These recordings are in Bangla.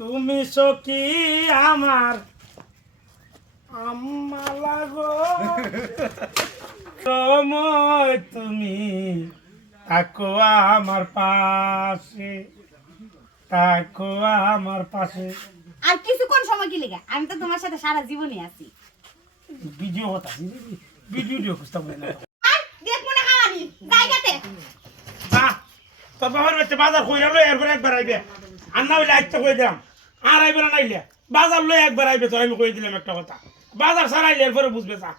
তুমি সখী আমার। আম্মা লাগো। সময় তুমি থাকো আমার পাশে। থাকো আমার পাশে। আর কিছুক্ষণ সময় কি লেগে? আমি তো তোমার সাথে সারা জীবনই আছি। ভিডিও কথা ভিডিও খুঁজতাম না। আর দেখ মনে হারানি জায়গাতে। যা তোর বাবার বাচ্চা বাজার কইরা লই এরপরে একবার আইবে। আর না হইলে আইতে কই দিলাম। আর আইবে না নাইলে। বাজার লই একবার আইবে তোর, আমি কই দিলাম একটা কথা। বাজার সারাইলে এরপরে বুঝবে যা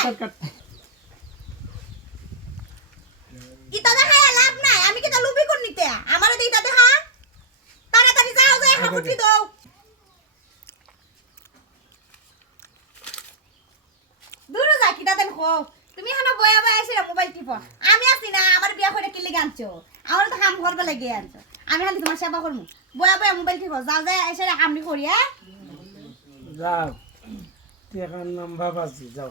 দেখায় লাভ ইতা দেখায় লাভ নাই আমি কি তা লুবি কোন নিতে? আমারও তো ইতা দেখা তাড়াতাড়ি যাও যাও হাকুটি দাও দূরে যা কিটা দেন খো তুমি এখানে বয়া বয়া এসে মোবাইল টিপো। আমি আছি না আমার বিয়া করে কি লেগে আনছো। আমার তো কাম করবে লেগে আনছো। আমি খালি তোমার সেবা করব বয়া বয়া মোবাইল টিপো যাও যাও এসে কামনি করি হ্যাঁ? যাও। টেকার নাম বাবাজি যাও।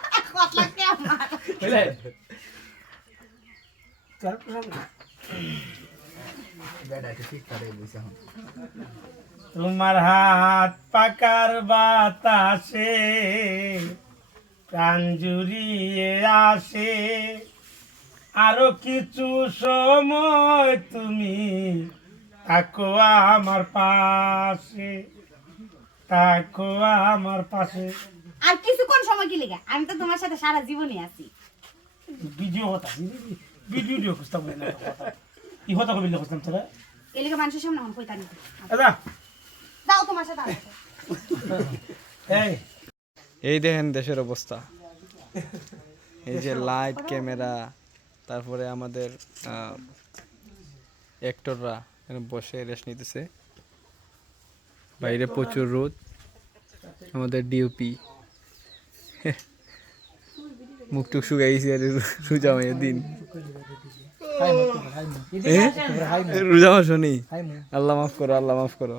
যাও গান হলো এটা তোমার হাত কথা কি আমার বুঝলে তোমার হাত পাকার বাতাসে, প্রাণ জুড়িয়ে আসে। আরও কিছু সময় তুমি থাকো আমার পাশে, থাকো আমার পাশে। আর কিছুক্ষণ সময় কি লেগে? আমি তো তোমার সাথে সারা জীবনই আছি। ভিডিও কথা ভিডিও খুঁজতাম না কি কথা কবি খুঁজতাম তোরা? এলাকা মানুষের সামনে আমার কইতা নিতে। দাদা যাও তোমার সাথে। এই। এই দেখেন দেশের অবস্থা। এই যে লাইট ক্যামেরা তারপরে আমাদের অ্যাক্টররা এখানে বসে রেস্ট নিতেছে। বাইরে প্রচুর রোদ। আমাদের ডিউপি মুখ টুক শুকাইছি আর রোজা মায়ের দিন? রোজা মাস শুনি আল্লাহ মাফ করো আল্লাহ মাফ করো।